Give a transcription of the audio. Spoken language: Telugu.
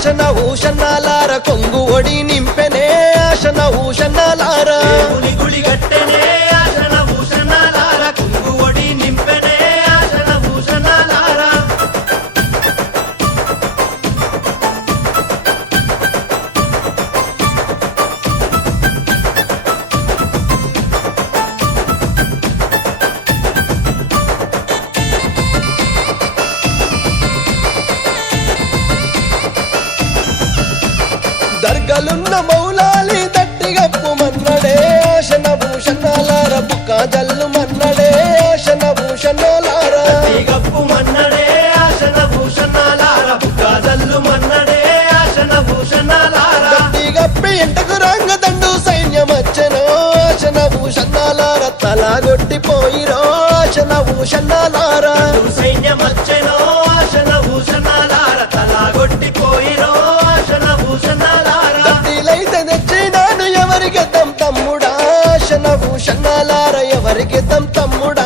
ఆశన ఊషన్నాలార కొంగు ఒడి నింపెనే ఆశన ఊషన్నాలార దేవుని గుడి గట్టెనే ఆశన భూషణాలార కుంగు ఒడి నింపెనే ఆశన భూషణాలార దర్గలున్న మౌలాలి దట్టిగప్పు మన్నడే ఆశన భూషణాలార బుక్క జల్లు మన్నడే ఆశన భూషణాలార గప్పు మన్నడే ఆశన భూషణాలార బుక్కాజల్లు మన్నడే ఆశన భూషణాలార దట్టిగప్పి ఇంటకు రంగ దండు సైన్యమచ్చెనో ఆశన భూషణాలార తలగొట్టిపోయిరో ఆశన భూషణాలార సైన్యమచ్చెనో ఆశన భూషణాలార తలాగొట్టిపోయిరో ఆశన భూషణాలార దట్టిలైతే తెచ్చినాను ఎవరికి తమ్ముడా ఆశన భూషణాలార ఎవరికి తమ్ముడా